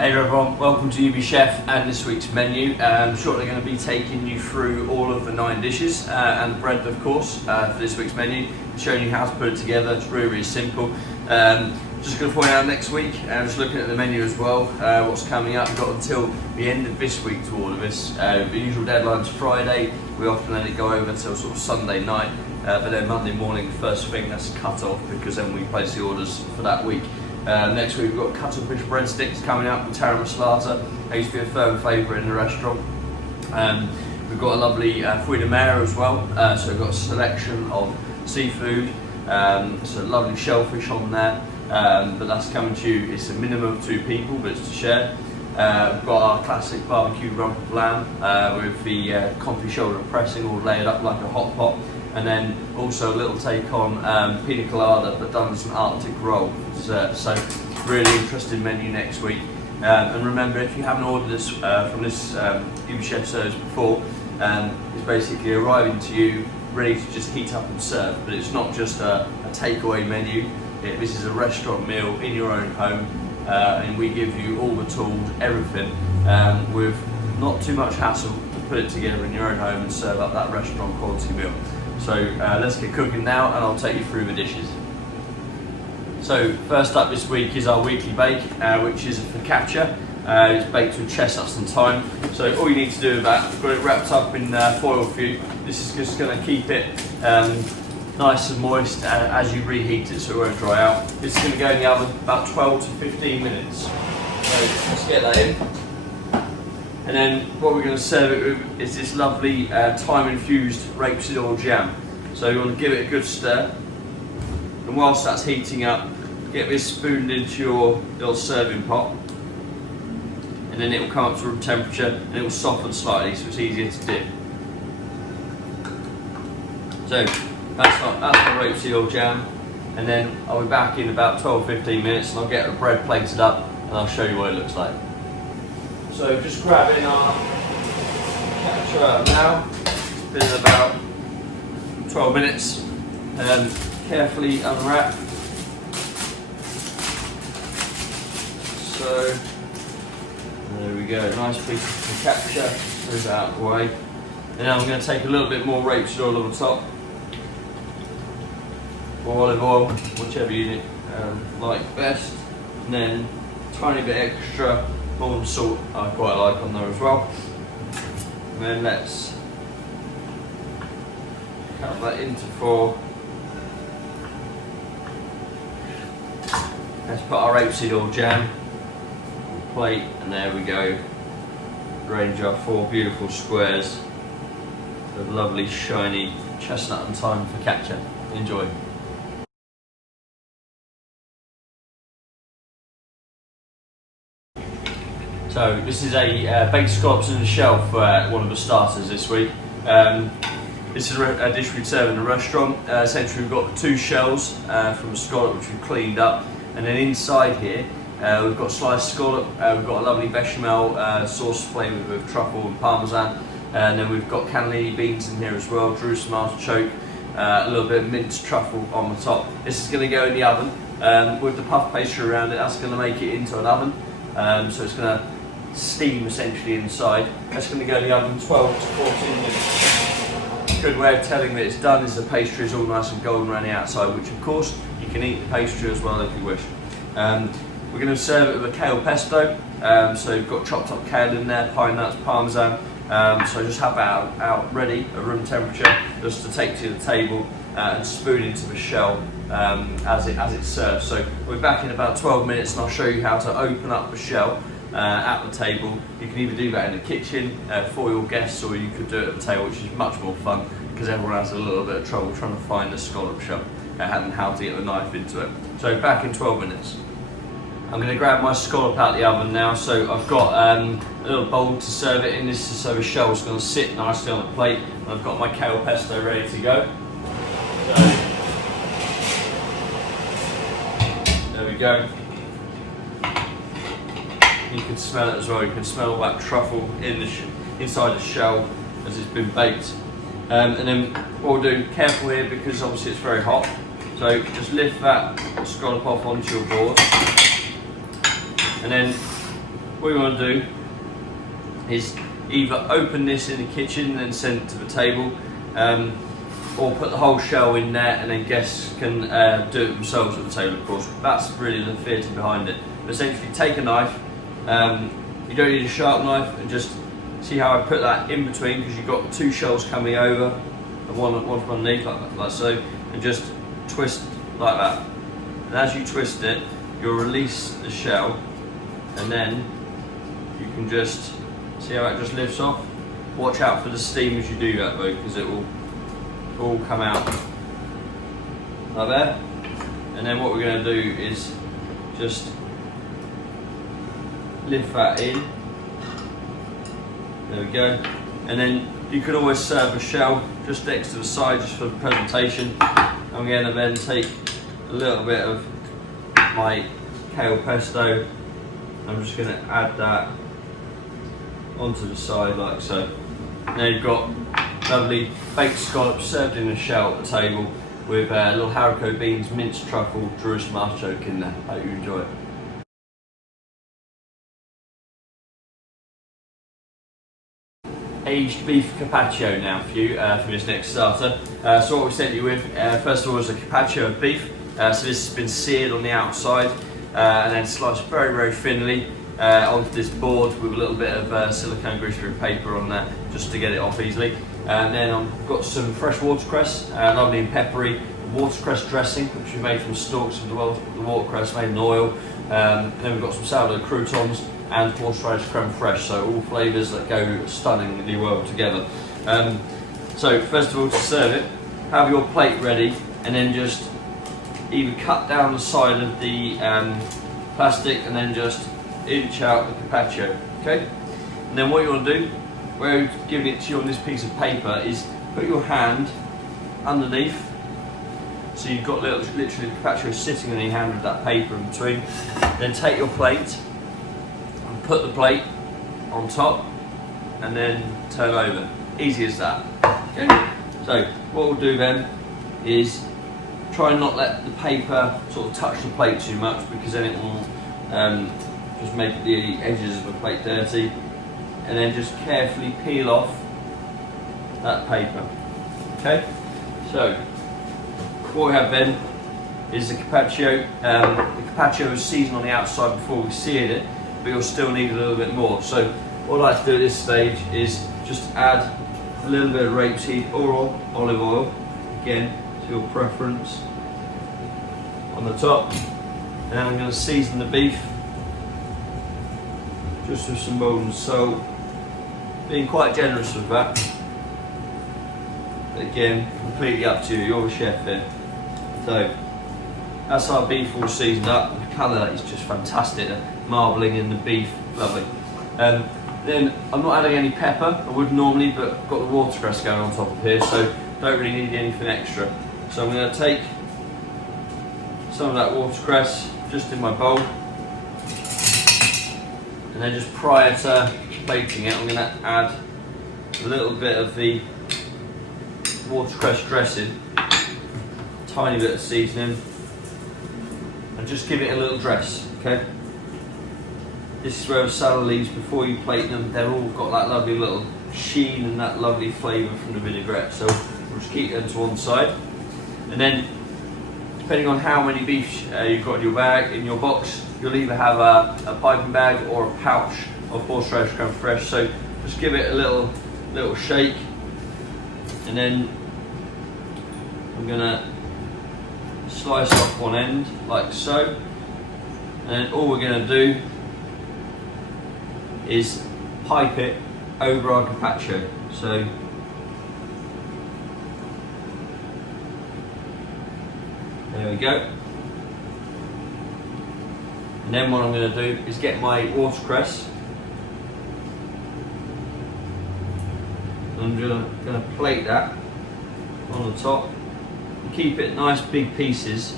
Hey everyone, welcome to UBChef and this week's menu. Shortly going to be taking you through all of the 9 dishes and the bread of course for this week's menu, showing you how to put it together. It's really simple. Just going to point out next week, just looking at the menu as well, what's coming up. We've got until the end of this week to order this. The usual deadline's Friday, we often let it go over till sort of Sunday night, but then Monday morning, first thing, that's cut off because then we place the orders for that week. Next week we've got cuttlefish breadsticks coming up with tara maslata. They used to be a firm favourite in the restaurant. We've got a lovely fruit de mer as well, so we've got a selection of seafood, so lovely shellfish on there, but that's coming to you, it's a minimum of 2 people, but it's to share. We've got our classic barbecue rump of lamb with the Comté shoulder pressing all layered up like a hot pot. And then also a little take on pina colada, but done with some Arctic roll for dessert. So really interesting menu next week. And remember, if you haven't ordered this from this UBChef service before, it's basically arriving to you ready to just heat up and serve. But it's not just a takeaway menu. This is a restaurant meal in your own home, and we give you all the tools, everything, with not too much hassle to put it together in your own home and serve up that restaurant quality meal. So let's get cooking now and I'll take you through the dishes. So first up this week is our weekly bake, which is a focaccia. It's baked with chestnuts and thyme. So all you need to do with that, I've got it wrapped up in foil for you. This is just going to keep it nice and moist as you reheat it so it won't dry out. This is going to go in the oven about 12 to 15 minutes. So let's get that in. And then what we're going to serve it with is this lovely thyme-infused rapeseed oil jam. So you want to give it a good stir, and whilst that's heating up, get this spooned into your little serving pot, and then it will come up to room temperature and it will soften slightly so it's easier to dip. So that's my rapeseed oil jam, and then I'll be back in about 12-15 minutes and I'll get the bread plated up and I'll show you what it looks like. So just grabbing our focaccia out now. It's been about 12 minutes, and carefully unwrap. So there we go, nice piece of focaccia, move out of the way. And now I'm going to take a little bit more rapeseed oil on the top, or olive oil, whichever you like best, and then a tiny bit extra more salt I quite like on there as well. And then let's cut that into 4. Let's put our rapeseed oil jam on the plate, and there we go. Arrange our 4 beautiful squares of lovely shiny chestnut and thyme focaccia. Enjoy. So this is a baked scallops in a shell for one of the starters this week. This is a dish we'd serve in a restaurant. Essentially we've got 2 shells from a scallop which we've cleaned up, and then inside here we've got sliced scallop, we've got a lovely bechamel sauce flavoured with truffle and parmesan, and then we've got cannellini beans in here as well, Jerusalem artichoke, a little bit of minced truffle on the top. This is going to go in the oven with the puff pastry around it. That's going to make it into an oven, so it's going to steam essentially inside. That's going to go in the oven 12 to 14 minutes. A good way of telling that it's done is the pastry is all nice and golden around the outside, which of course you can eat the pastry as well if you wish. We're going to serve it with a kale pesto, so you've got chopped up kale in there, pine nuts, parmesan, so just have that out ready at room temperature just to take to the table and spoon into the shell as it's served. So we're back in about 12 minutes and I'll show you how to open up the shell at the table. You can either do that in the kitchen for your guests, or you could do it at the table, which is much more fun because everyone has a little bit of trouble trying to find the scallop shell and how to get the knife into it. So back in 12 minutes. I'm going to grab my scallop out of the oven now. So I've got a little bowl to serve it in. This is so the shell is going to sit nicely on the plate, and I've got my kale pesto ready to go. So there we go. You can smell it as well. You can smell all that truffle inside the shell as it's been baked. And then what we'll do, careful here because obviously it's very hot. So just lift that scallop off onto your board, and then what you want to do is either open this in the kitchen and then send it to the table, or put the whole shell in there and then guests can do it themselves at the table, of course. That's really the theatre behind it. But essentially, take a knife, you don't need a sharp knife, and just see how I put that in between, because you've got 2 shells coming over, and one from underneath, like so, and just twist like that. And as you twist it, you'll release the shell, and then you can just see how it just lifts off. Watch out for the steam as you do that though, because it will all come out like there. And then what we're going to do is just lift that in. There we go. And then you can always serve a shell just next to the side, just for the presentation. I'm going to then take a little bit of my kale pesto. I'm just going to add that onto the side like so. Now you've got lovely baked scallops served in a shell at the table with little haricot beans, minced truffle, Jerusalem artichoke in there. Hope you enjoy it. Aged beef carpaccio now for you for this next starter. So what we sent you with, first of all, is a carpaccio of beef. So this has been seared on the outside and then sliced very, very thinly onto this board with a little bit of silicone greaseproof paper on there, just to get it off easily. And then I've got some fresh watercress, lovely and peppery watercress dressing, which we made from stalks of the watercress made in oil. And then we've got some sourdough croutons and horseradish creme fraiche, so all flavours that go stunningly well together. So first of all, to serve it, have your plate ready, and then just either cut down the side of the plastic and then just inch out the carpaccio, okay? And then what you want to do, where I'm giving it to you on this piece of paper, is put your hand underneath, so you've got literally the carpaccio sitting on your hand with that paper in between. Then take your plate and put the plate on top, and then turn over. Easy as that. Okay. So what we'll do then is try and not let the paper sort of touch the plate too much, because then it will just make the edges of the plate dirty. And then just carefully peel off that paper. Okay. So what we have then is the carpaccio. The carpaccio was seasoned on the outside before we seared it, but you'll still need a little bit more. So what I like to do at this stage is just add a little bit of rapeseed or olive oil, again to your preference, on the top. And then I'm going to season the beef just with some molten salt, being quite generous with that. But again, completely up to you, you're the chef here. So that's our beef all seasoned up. The colour is just fantastic, the marbling in the beef, lovely. Then I'm not adding any pepper, I would normally, but I've got the watercress going on top of here, so don't really need anything extra. So I'm going to take some of that watercress just in my bowl, and then just prior to plating it, I'm going to add a little bit of the watercress dressing, tiny bit of seasoning, and just give it a little dress, okay? This is where the salad leaves, before you plate them, they've all got that lovely little sheen and that lovely flavour from the vinaigrette. So we'll just keep them to one side. And then, depending on how many beef you've got in your bag, in your box, you'll either have a piping bag or a pouch of horseradish creme fraiche. So just give it a little shake, and then I'm gonna slice off one end like so. And then all we're gonna do is pipe it over our carpaccio. So there we go. And then what I'm going to do is get my watercress. I'm going to plate that on the top and keep it nice big pieces,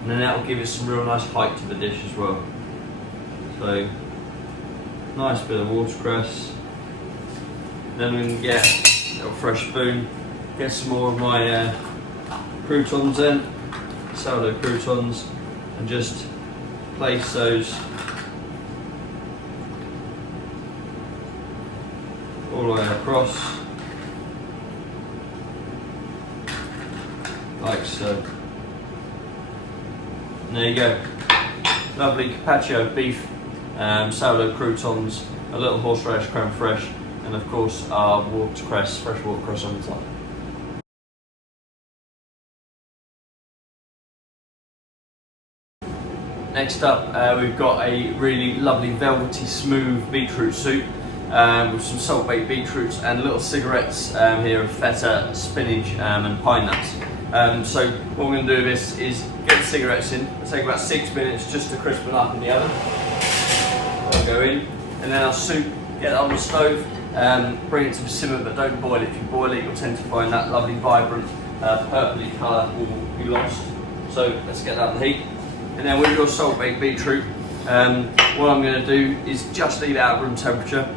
and then that will give it some real nice height to the dish as well. So nice bit of watercress. Then we can get a little fresh spoon, get some more of my croutons in, sourdough croutons, and just place those all the way across, like so. And there you go. Lovely Carpaccio beef, sourdough croutons, a little horseradish creme fraiche, and of course our watercress, fresh watercress on the top. Next up, we've got a really lovely velvety smooth beetroot soup with some salt baked beetroots and little cigarettes here of feta, spinach and pine nuts. So what we're going to do with this is get the cigarettes in. It'll take about 6 minutes just to crispen up in the oven. They'll go in, and then our soup, get it on the stove, bring it to a simmer, but don't boil it. If you boil it, you'll tend to find that lovely vibrant purpley colour will be lost. So let's get that on the heat. And then with your salt baked beetroot, what I'm going to do is just leave it at room temperature.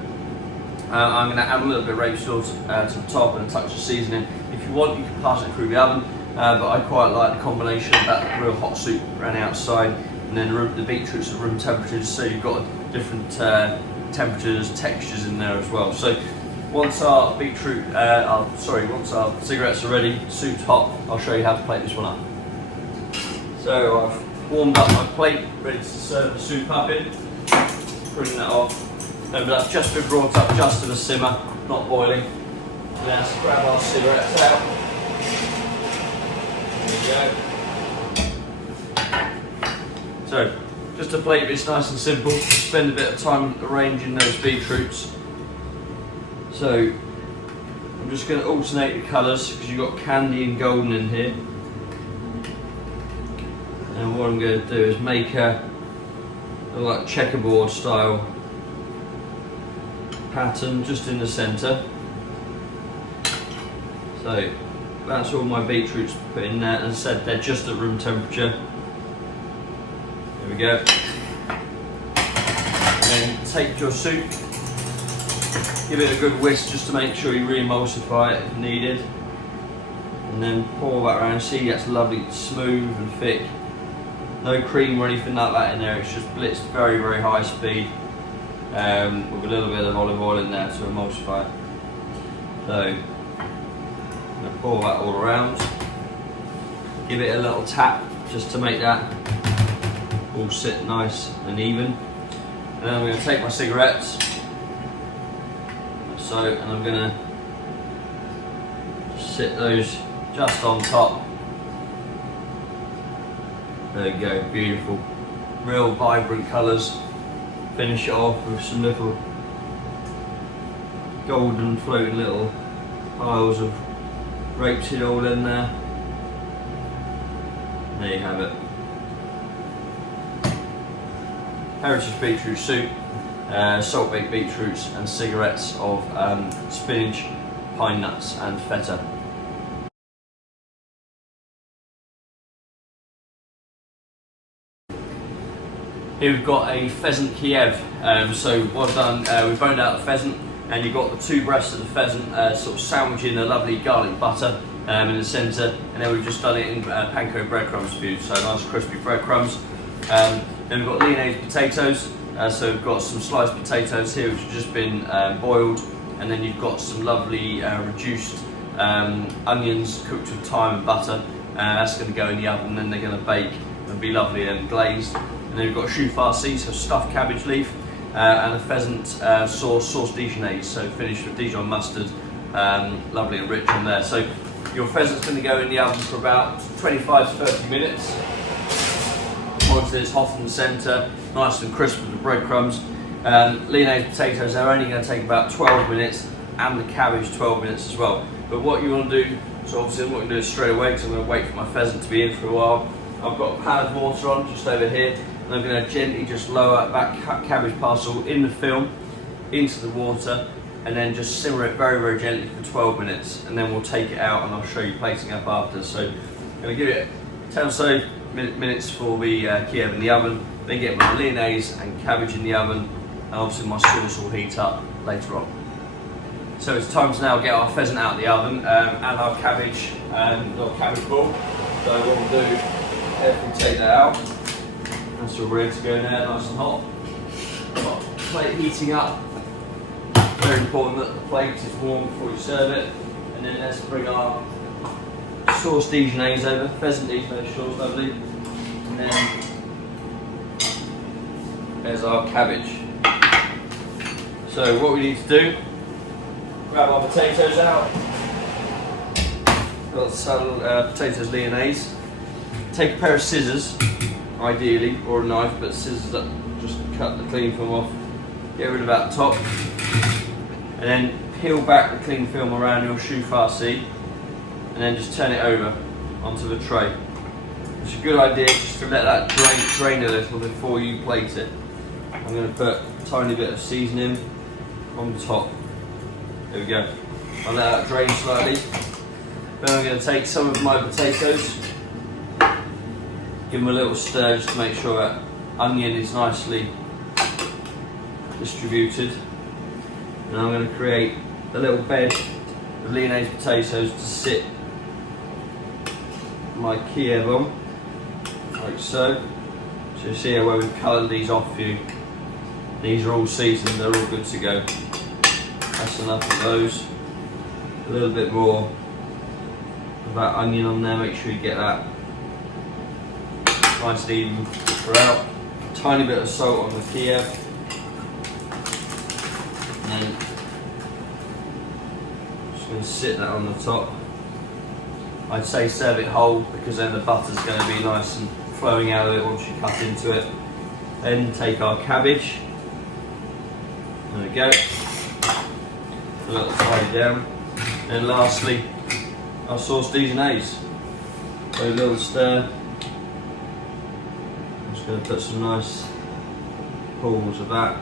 I'm going to add a little bit of rape sauce to the top and a touch of seasoning. If you want, you can pass it through the oven, but I quite like the combination of that real hot soup around the outside, and then the beetroot's at room temperature, so you've got different temperatures, textures in there as well. So once our once our cigarettes are ready, soup's hot, I'll show you how to plate this one up. So I've warmed up my plate, ready to serve the soup up in. Putting that off. Remember, that's just been brought up just to the simmer, not boiling. Now let's grab our cigarettes out. There we go. So, just to plate this nice and simple, spend a bit of time arranging those beetroots. So, I'm just going to alternate the colours because you've got candy and golden in here. And what I'm going to do is make a like checkerboard style pattern just in the centre. So that's all my beetroots put in there, and as I said, they're just at room temperature. There we go. And then take your soup, give it a good whisk just to make sure you re-emulsify it if needed, and then pour that around. See, that's lovely, smooth and thick. No cream or anything like that in there, it's just blitzed very, very high speed with a little bit of olive oil in there to emulsify it. So, I'm going to pour that all around. Give it a little tap just to make that all sit nice and even. And then I'm going to take my cigarettes, like so, and I'm going to sit those just on top. There you go, beautiful. Real vibrant colours. Finish it off with some little golden floating little piles of rapeseed oil in there. There you have it. Heritage beetroot soup, salt baked beetroots and cigarettes of spinach, pine nuts and feta. Here we've got a Pheasant Kiev. So what I've done, we've boned out the pheasant, and you've got the two breasts of the pheasant sort of sandwiched in a lovely garlic butter in the centre, and then we've just done it in panko breadcrumbs for you, so nice crispy breadcrumbs. Then we've got Lyonnaise potatoes, so we've got some sliced potatoes here which have just been boiled, and then you've got some lovely reduced onions cooked with thyme and butter. That's going to go in the oven, and then they're going to bake and be lovely and glazed. And then we've got choux farci, so stuffed cabbage leaf, and a pheasant sauce Dijonnaise, so finished with Dijon mustard, lovely and rich in there. So your pheasant's going to go in the oven for about 25 to 30 minutes. Once it's hot in the centre, nice and crisp with the breadcrumbs. Lyonnaise potatoes are only going to take about 12 minutes, and the cabbage 12 minutes as well. But what you want to do, so obviously I'm not going to do it straight away because I'm going to wait for my pheasant to be in for a while. I've got a pan of water on just over here, and I'm going to gently just lower that cabbage parcel in the film into the water, and then just simmer it very, very gently for 12 minutes, and then we'll take it out and I'll show you plating up after. So I'm going to give it 10 or so minutes for the Kiev in the oven, then get my Lyonnaise and cabbage in the oven, and obviously my sauce will heat up later on. So it's time to now get our pheasant out of the oven and our cabbage ball. So what we'll do is we'll take that out. That's all ready to go now, nice and hot. Got the plate heating up. Very important that the plate is warm before you serve it. And then let's bring our sauce Dijonaise over, pheasant Dijonaise sauce, lovely. And then there's our cabbage. So what we need to do, grab our potatoes out. Got some potatoes lyonnaise. Take a pair of scissors, ideally, or a knife, but scissors that just cut the cling film off. Get rid of that top. And then peel back the cling film around your choux farci, and then just turn it over onto the tray. It's a good idea just to let that drain a little before you plate it. I'm going to put a tiny bit of seasoning on the top. There we go. I'll let that drain slightly. Then I'm going to take some of my potatoes, give them a little stir just to make sure that onion is nicely distributed. And I'm going to create a little bed of lyonnaise potatoes to sit my Kiev on, like so. So you see where we've coloured these off for you. These are all seasoned, they're all good to go. That's enough of those. A little bit more of that onion on there, make sure you get that nice and even throughout. A tiny bit of salt on the Kiev. And then just going to sit that on the top. I'd say serve it whole because then the butter's going to be nice and flowing out of it once you cut into it. Then take our cabbage. There we go. A little tidy down. And lastly, our sauce Dijonaise. So a little stir. I'm just going to put some nice pools of that.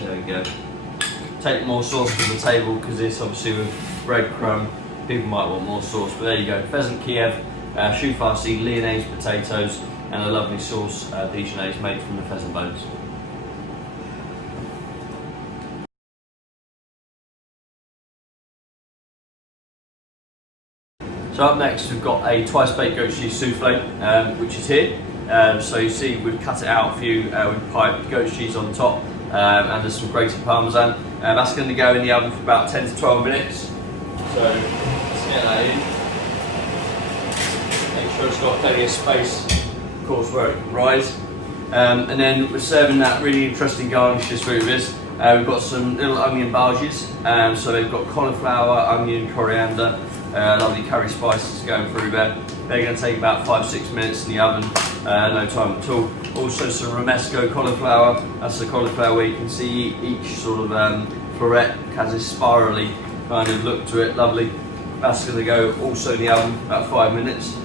There we go. Take more sauce to the table because this obviously with breadcrumb, people might want more sauce, but there you go. Pheasant Kiev, choux farci, lyonnaise potatoes, and a lovely sauce Dijonaise made from the pheasant bones. So up next we've got a twice baked goat cheese souffle, which is here. So you see we've cut it out for you, we've piped goat cheese on top, and there's some grated parmesan. That's going to go in the oven for about 10 to 12 minutes. So let's get that in. Make sure it's got plenty of space, of course, where it can rise. And then we're serving that really interesting garnish this week with this. We've got some little onion barges. So they've got cauliflower, onion, coriander, lovely curry spices going through there. They're going to take about 5-6 minutes in the oven, no time at all. Also some romesco cauliflower, that's the cauliflower where you can see each sort of floret has this spirally kind of look to it, lovely. That's going to go also in the oven about 5 minutes.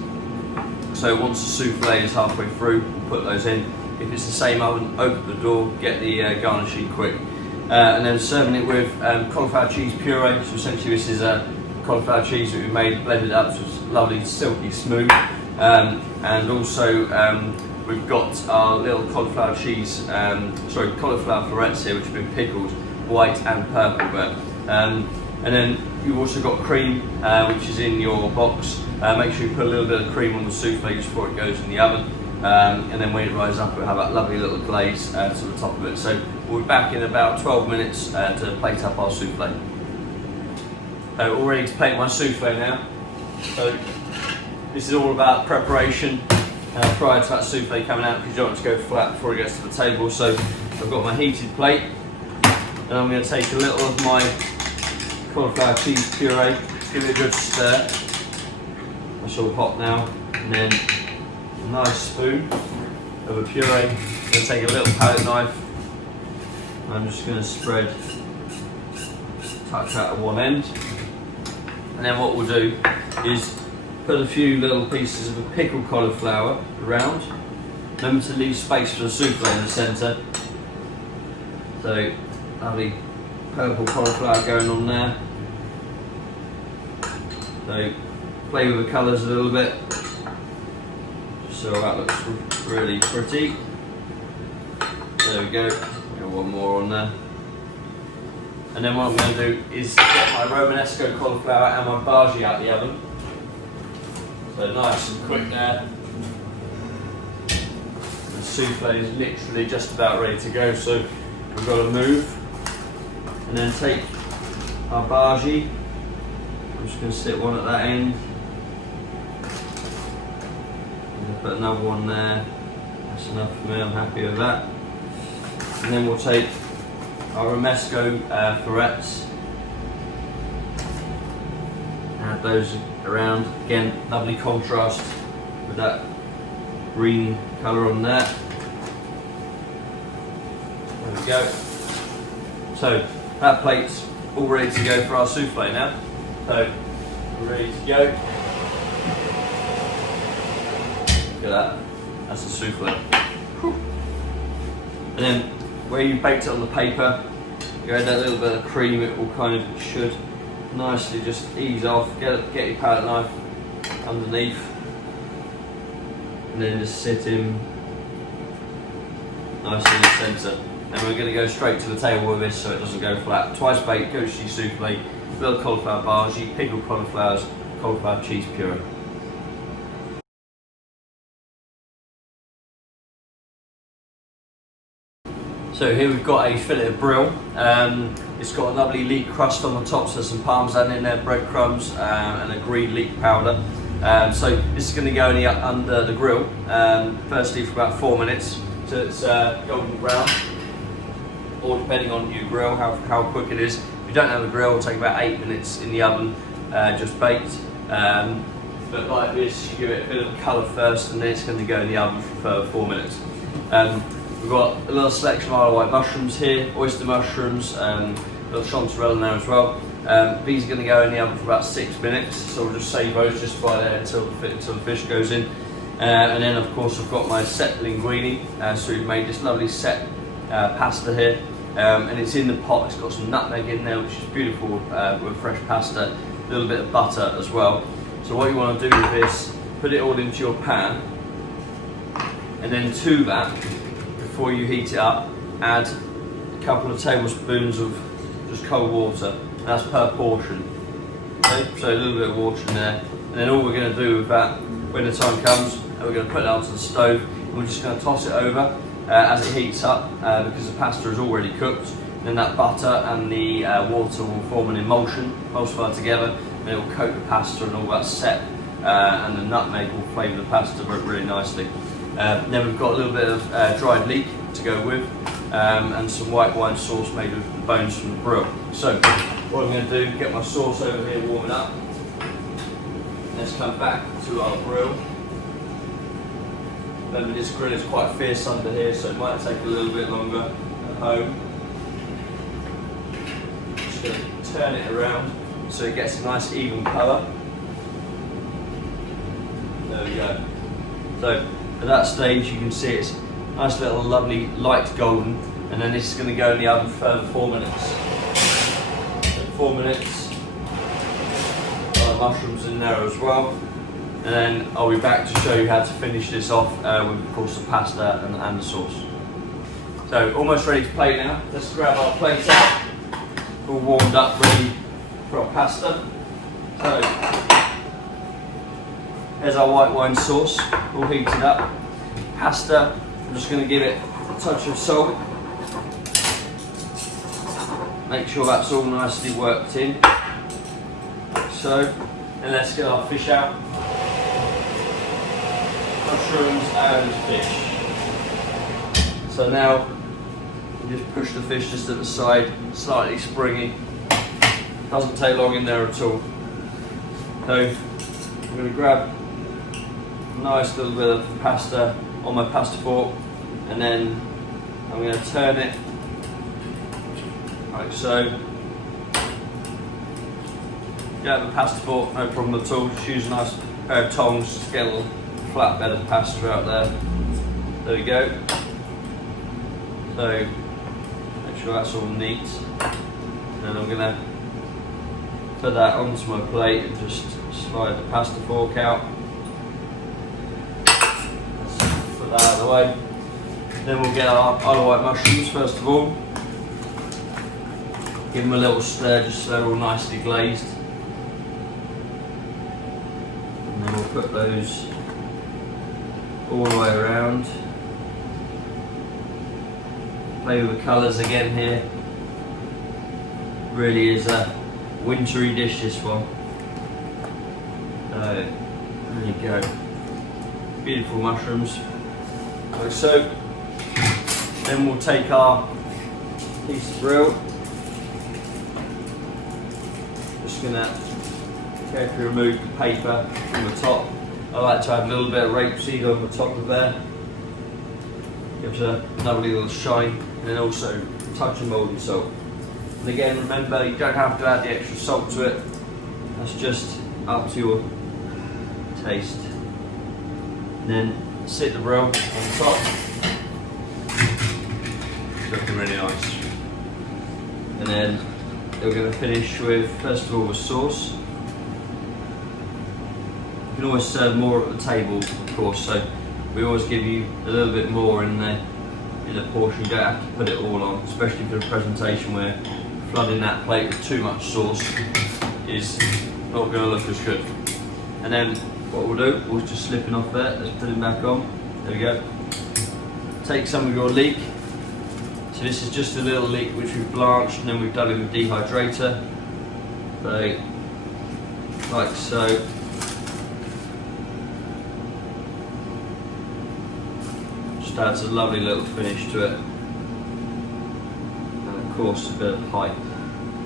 So once the souffle is halfway through, we'll put those in. If it's the same oven, open the door, get the garnishing quick. And then serving it with cauliflower cheese puree. So essentially this is a cauliflower cheese that we made, blended up, so it's lovely, silky smooth. And also we've got our little cauliflower cheese, cauliflower florets here, which have been pickled, white and purple there. And then you've also got cream, which is in your box. Make sure you put a little bit of cream on the souffle just before it goes in the oven. And then when it rises up, it'll have that lovely little glaze to the top of it. So we'll be back in about 12 minutes to plate up our souffle. All ready to plate my souffle now. So this is all about preparation prior to that souffle coming out, because you don't want it to go flat before it gets to the table. So I've got my heated plate, and I'm going to take a little of my cauliflower cheese puree, give it a good stir. That's all hot now, and then a nice spoon of a puree. I'm going to take a little palette knife, and I'm just going to spread, touch out at one end. And then what we'll do is put a few little pieces of a pickled cauliflower around. Remember to leave space for the souffle in the centre. So lovely purple cauliflower going on there. So play with the colours a little bit, just so that looks really pretty. There we go. Got one more on there. And then what I'm going to do is get my Romanesco cauliflower and my bargie out the oven. So So nice and quick there. The souffle is literally just about ready to go, so we've got to move. And then take our bhaji. I'm just going to sit one at that end. And put another one there. That's enough for me, I'm happy with that. And then we'll take our romesco florets. Add those around. Again, lovely contrast with that green colour on there. There we go. So that plate's all ready to go for our souffle now. So we're ready to go. Look at that. That's the souffle. Whew. And then where you baked it on the paper, you add that little bit of cream, it will kind of should nicely just ease off. Get your palette knife underneath, and then just sit him nicely in the centre. And we're going to go straight to the table with this so it doesn't go flat. Twice baked goat cheese souffle, little cauliflower bhaji, pickled cauliflowers, cauliflower cheese puree. So here we've got a fillet of brill. It's got a lovely leek crust on the top, so there's some parmesan in there, breadcrumbs, and a green leek powder. So this is going to go under the grill, firstly for about 4 minutes, so it's golden brown, or depending on your grill, how quick it is. If you don't have a grill, it'll take about 8 minutes in the oven, just baked. But like this, you give it a bit of colour first, and then it's going to go in the oven for 4 minutes. We've got a little selection of Isle of Wight mushrooms here, oyster mushrooms, a little chanterelle in there as well. These are going to go in the oven for about 6 minutes, so we'll just save those just by there until the fish goes in. And then of course I've got my set linguine, so we've made this lovely set pasta here, and it's in the pot. It's got some nutmeg in there, which is beautiful with fresh pasta, a little bit of butter as well. So what you want to do with this, put it all into your pan, and then to that, before you heat it up, add a couple of tablespoons of just cold water. That's per portion. Okay? So a little bit of water in there, and then all we're going to do with that, when the time comes, we're going to put it onto the stove, and we're just going to toss it over as it heats up, because the pasta is already cooked. And then that butter and the water will form an emulsify together, and it will coat the pasta and all that set, and the nutmeg will flavour the pasta really nicely. Then we've got a little bit of dried leek to go with, and some white wine sauce made with the bones from the brill. So what I'm going to do, get my sauce over here warming up. Let's come back to our grill. Remember, this grill is quite fierce under here, so it might take a little bit longer at home. Just going to turn it around so it gets a nice even colour. There we go. So at that stage you can see it's nice little lovely light golden, and then this is going to go in the oven for 4 minutes. So 4 minutes, got the mushrooms in there as well, and then I'll be back to show you how to finish this off with of course the pasta and the sauce. So almost ready to plate now. Let's grab our plate out, all warmed up ready for our pasta. So there's our white wine sauce, all heated up. Pasta, I'm just going to give it a touch of salt. Make sure that's all nicely worked in. So, and let's get our fish out. Mushrooms and fish. So now, you just push the fish just to the side, slightly springy. Doesn't take long in there at all. So, I'm going to grab a nice little bit of pasta on my pasta fork, and then I'm going to turn it like so. Get the pasta fork, no problem at all. Just use a nice pair of tongs to get a little flat bed of pasta out there. There we go. So make sure that's all neat. And then I'm going to put that onto my plate and just slide the pasta fork out. That out of the way. Then we'll get our Isle of Wight mushrooms first of all. Give them a little stir just so they're all nicely glazed. And then we'll put those all the way around. Play with the colours again here. Really is a wintry dish, this one. There you go. Beautiful mushrooms. Like so. Then we'll take our piece of brill. Just gonna carefully remove the paper from the top. I like to add a little bit of rapeseed on the top of there. Gives a lovely little shine, and then also a touch of moulded salt. And again, remember, you don't have to add the extra salt to it. That's just up to your taste. And then sit the brill on the top. It's looking really nice. And then we're going to finish with, first of all, the sauce. You can always serve more at the table, of course, so we always give you a little bit more in the portion. You don't have to put it all on, especially for the presentation where flooding that plate with too much sauce is not going to look as good. And then what we'll do, we'll just slipping off there, let's put it back on. There we go. Take some of your leek. So this is just a little leek which we've blanched and then we've done it with dehydrator. So, like so. Just adds a lovely little finish to it. And of course a bit of height.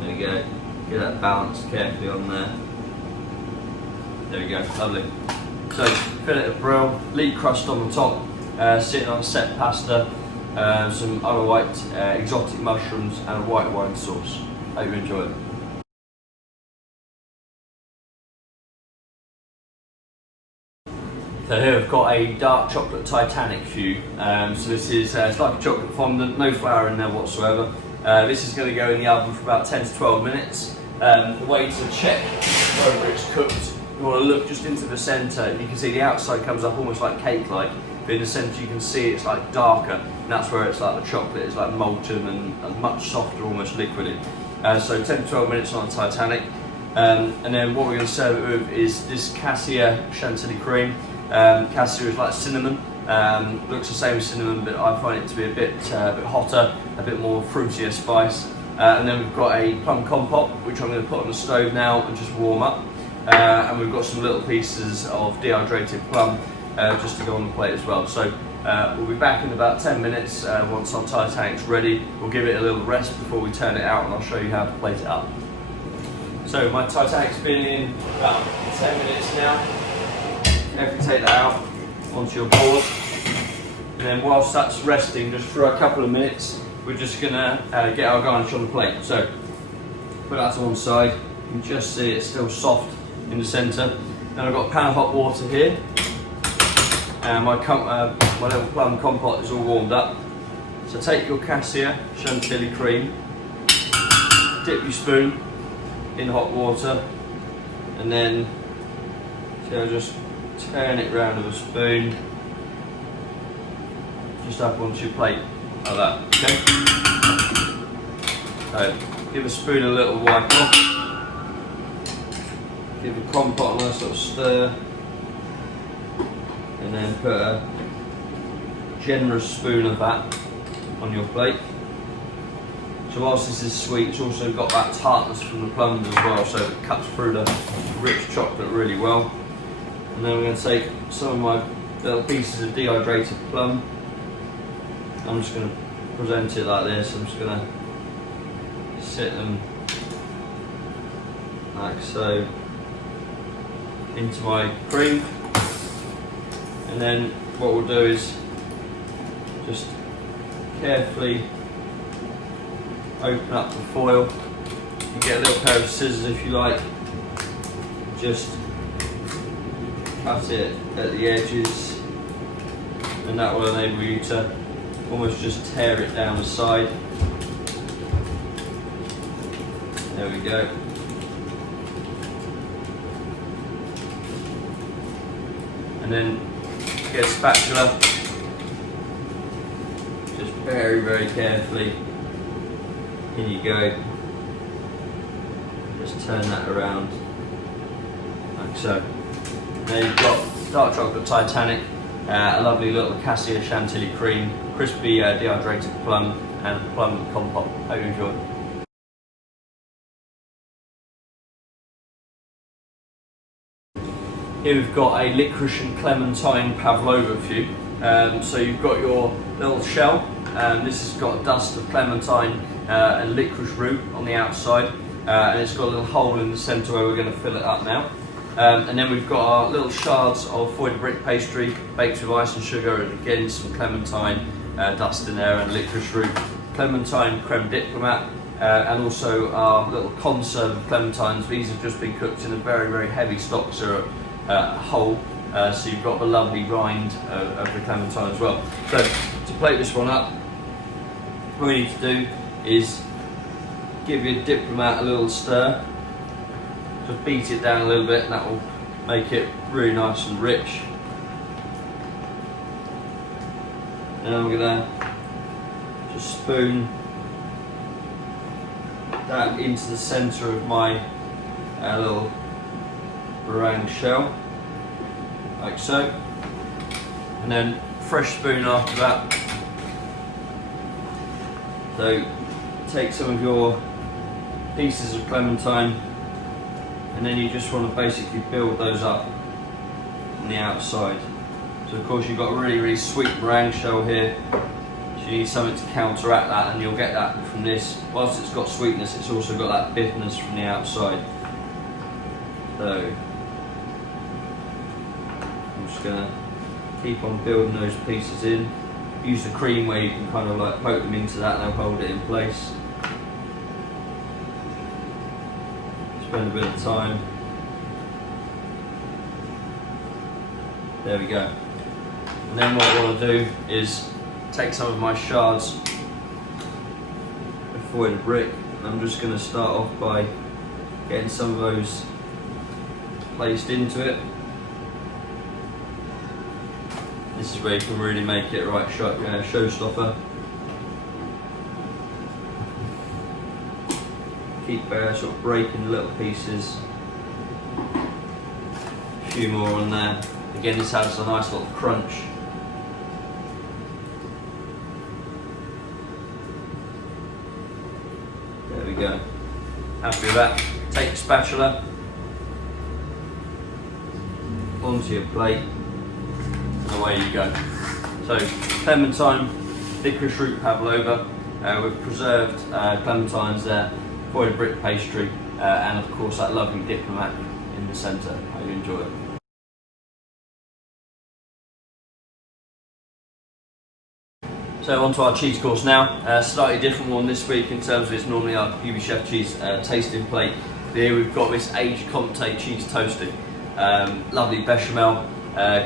There we go. Get that balanced carefully on there. There we go, lovely. So, fillet of brill, leek crust on the top, sitting on a set pasta, some other white exotic mushrooms and a white wine sauce. Hope you enjoy it. So here we've got a dark chocolate Titanic fût. So this is it's like a chocolate fondant, no flour in there whatsoever. This is going to go in the oven for about 10 to 12 minutes. The way to check whether it's cooked, you want to look just into the centre. You can see the outside comes up almost like cake-like, but in the centre you can see it's like darker, and that's where it's like the chocolate is like molten and much softer, almost liquidy. So 10 to 12 minutes on Titanic. And then what we're going to serve it with is this cassia chantilly cream. Cassia is like cinnamon, looks the same as cinnamon, but I find it to be a bit hotter, a bit more fruitier spice. And then we've got a plum compote, which I'm going to put on the stove now and just warm up. And we've got some little pieces of dehydrated plum just to go on the plate as well. So we'll be back in about 10 minutes once our Titanic's ready. We'll give it a little rest before we turn it out and I'll show you how to plate it up. So my Titanic's been in about 10 minutes now. Carefully take that out onto your board. And then whilst that's resting, just for a couple of minutes, we're just gonna get our garnish on the plate. So put that to one side. You can just see it's still soft in the centre. Then I've got a pan of hot water here. And my little plum compote is all warmed up. So take your cassia chantilly cream, dip your spoon in hot water, and then just turn it round with a spoon, just up onto your plate, like that, okay? So, give a spoon a little wipe off, give the compote a nice sort of stir, and then put a generous spoon of that on your plate. So whilst this is sweet, it's also got that tartness from the plums as well, so it cuts through the rich chocolate really well. And then we're going to take some of my little pieces of dehydrated plum. I'm just going to present it like this. I'm just going to sit them like so into my cream. And then what we'll do is just carefully open up the foil. You get a little pair of scissors if you like. Just cut it at the edges, and that will enable you to almost just tear it down the side. There we go. And then get a spatula, just very, very carefully. Here you go. Just turn that around like so. Then you've got dark chocolate Titanic, a lovely little cassia chantilly cream, crispy dehydrated plum, and plum compote. Hope you enjoy. Here we've got a Liquorice and Clementine Pavlova for you. So you've got your little shell. This has got a dust of clementine and licorice root on the outside, and it's got a little hole in the centre where we're going to fill it up now. And then we've got our little shards of foie de brick pastry baked with ice and sugar, and again some clementine dust in there and licorice root, clementine creme diplomat, and also our little conserve of clementines. These have just been cooked in a very, very heavy stock syrup whole, so you've got the lovely rind of the clementine as well. So to plate this one up, what we need to do is give your diplomat a little stir. Just beat it down a little bit, and that will make it really nice and rich. And I'm gonna just spoon that into the centre of my little meringue shell, like so. And then fresh spoon after that. So take some of your pieces of clementine, and then you just want to basically build those up on the outside. So of course you've got a really, really sweet meringue shell here, so you need something to counteract that, and you'll get that from this. Whilst it's got sweetness, it's also got that bitterness from the outside. So I'm just going to keep on building those pieces in. Use the cream where you can kind of like poke them into that and they'll hold it in place. Spend a bit of time. There we go. And then what I want to do is take some of my shards of foie de brick. I'm just going to start off by getting some of those placed into it. This is where you can really make it right showstopper. Keep sort of breaking little pieces. A few more on there. Again, this has a nice little crunch. There we go. Happy with that. Take your spatula onto your plate, and away you go. So clementine, licorice root pavlova with preserved clementines there, foie de brick pastry, and of course that lovely diplomat in the centre. Hope you enjoy it. So on to our cheese course now. Slightly different one this week in terms of it's normally our UBChef cheese tasting plate. Here we've got this aged Comté cheese toastie. Lovely bechamel,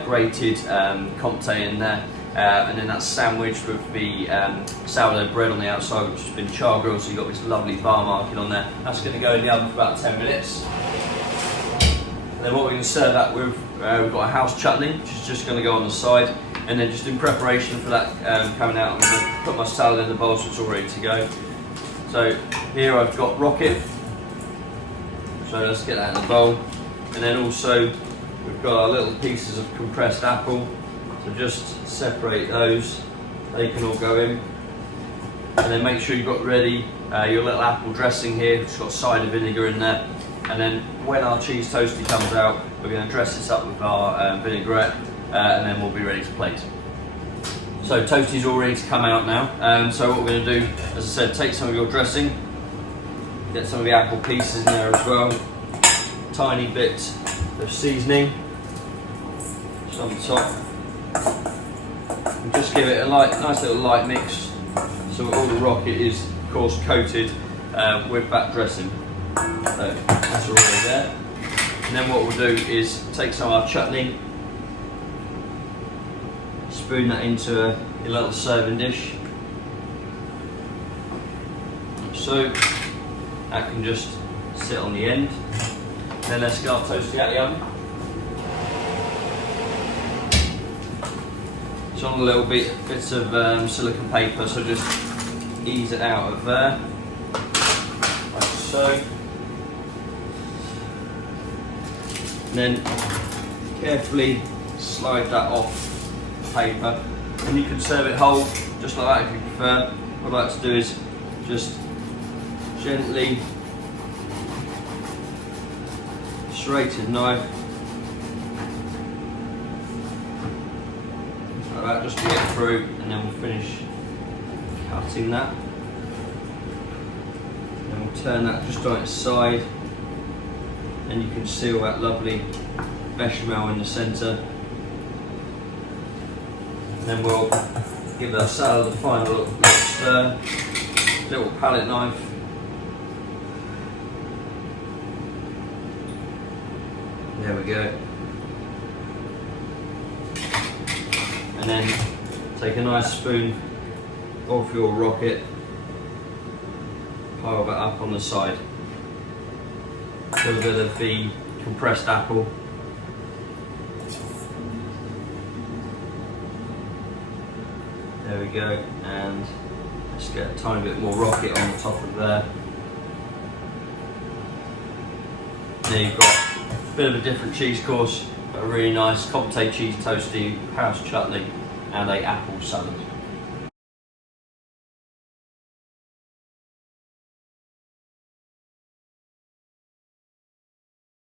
grated Comté in there, and then that's sandwiched with the sourdough bread on the outside, which has been char grilled, so you've got this lovely bar marking on there. That's going to go in the oven for about 10 minutes. And then what we're going to serve that with, we've got a house chutney, which is just going to go on the side. And then just in preparation for that coming out, I'm going to put my salad in the bowl so it's all ready to go. So here I've got rocket, so let's get that in the bowl. And then also we've got our little pieces of compressed apple, so just separate those, they can all go in. And then make sure you've got ready your little apple dressing here, it's got cider vinegar in there. And then when our cheese toastie comes out, we're going to dress this up with our vinaigrette, and then we'll be ready to plate. So toastie's all ready to come out now. So what we're going to do, as I said, take some of your dressing, get some of the apple pieces in there as well, tiny bit of seasoning just on the top, and just give it a nice little light mix so all the rocket is of course coated with that dressing. So that's already there. And then what we'll do is take some of our chutney, spoon that into a little serving dish. So that can just sit on the end. Then let's get our toastie out the oven. It's on a little bit of silicone paper, so just ease it out of there, like so. And then carefully slide that off the paper, and you can serve it whole, just like that if you prefer. What I like to do is just gently, serrated knife, like that, just to get through, and then we'll finish cutting that. And we'll turn that just on its side, and you can seal that lovely bechamel in the centre. And then we'll give our salad a final little stir, little palette knife. There we go. And then take a nice spoon of your rocket, pile that up on the side. Put a bit of the compressed apple. There we go, and let's get a tiny bit more rocket on the top of there. There you've got a bit of a different cheese course, but a really nice Comté cheese toastie, house chutney, and a apple salad.